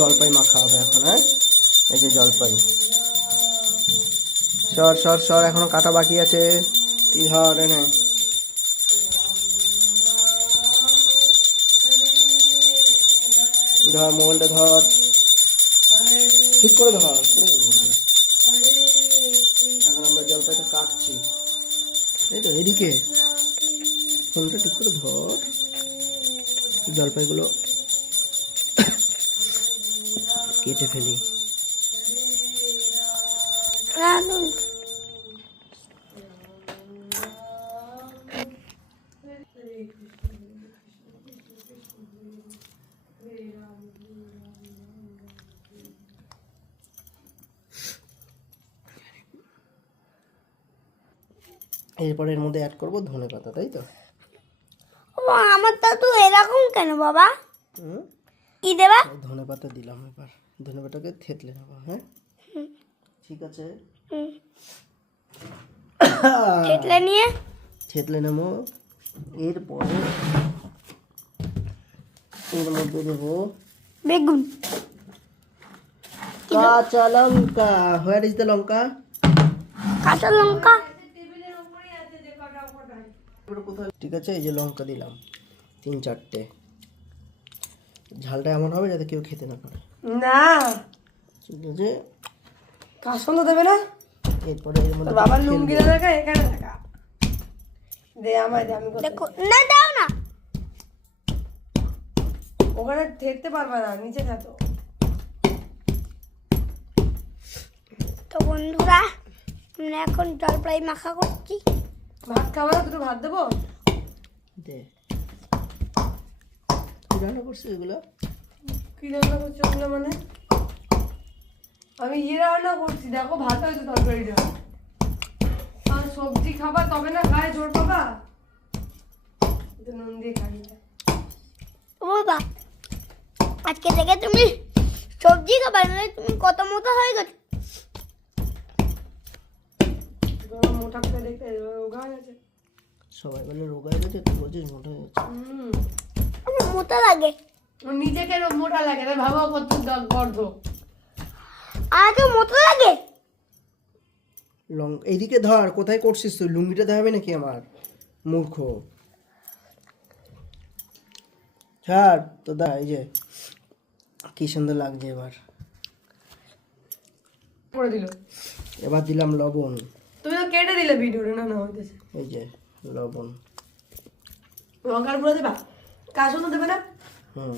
জলপাই মাখা হবে এখন। হ্যাঁ, এই যে জলপাই। সর সর সর, এখনো কাটা বাকি আছে। তুই ধর এনে, ধর মোবাইলটা ধর, ঠিক করে ধর। এখন আমরা জলপাইটা কাটছি, এই তো এদিকে ফোনটা ঠিক করে ধর। জলপাইগুলো কেটে ফেলি। এরপর এর মধ্যে অ্যাড করবো ধনে পাতা, তাই তো? আমারটা তো এরকম কেন বাবা? কি দেবা? ধনে পাতা দিলাম। এবার ধনে পাতাকে থেতলে নেবো। হ্যাঁ, ঠিক আছে। থেতলে নেবো। এরপরে এর মধ্যে দেবো বেগুন, কাঁচা লঙ্কা। হোয়ার ইজ দ্য লঙ্কা? কাঁচা লঙ্কা। ঠিক আছে, এই যে লঙ্কা দিলাম 3-4টে। ঝালটা এমন হবে যাতে কেউ খেতে না পারে। না, ঠিক আছে, কাসন্দ দেবে না। এরপরে এর মধ্যে বাবার লুঙ্গি দেখা এখানে দেখা দে, আমায় দে, আমি দেখো না, দাও না, ওখানে ঠেকতে পারবে না, নিচে থাকো। তো বন্ধুরা, আমরা এখন জলপাই মাখা করছি। ভাত খাবো না? দুটো ভাত দেবো। দে। কি রান্না করছিস এগুলো? কি রান্না করছো ওগুলো? মানে আমি রান্না করছি, দেখো ভাত হয়েছে, তরকারিটা। আর সবজি খাবা তবে না খায় জোর পাবা। নুন দিয়ে খাই। ও বাবা, আজকে থেকে তুমি সবজি খাবা, নাহলে তুমি কত মোটা হয়ে গেছো। মোটা করে দেখতে রোগা হয়ে গেছে। সবাই বলে রোগা হয়ে গেছে, তুই বলছিস মোটা হয়ে গেছে। আমার মোটা লাগে। নিজেকে মোটা লাগে, তাই ভাবো কত গর্ধ। আর তো মোটা লাগে। এইদিকে ধর, কোথায় করছিস তুই? লুঙ্গিটা দেখাবি নাকি আমার? মূর্খ। ছাড় তো, দা। এই যে কি সুন্দর লাগছে। এবার করে দিল। এবার দিলাম লবণ। তুমি তো কেটে দিলে ভিডিওটা। না না হইতেছে। এই যে লবণ। লঙ্কার গুঁড়ো দেবা? কাসন্দ দেবে না? হুম,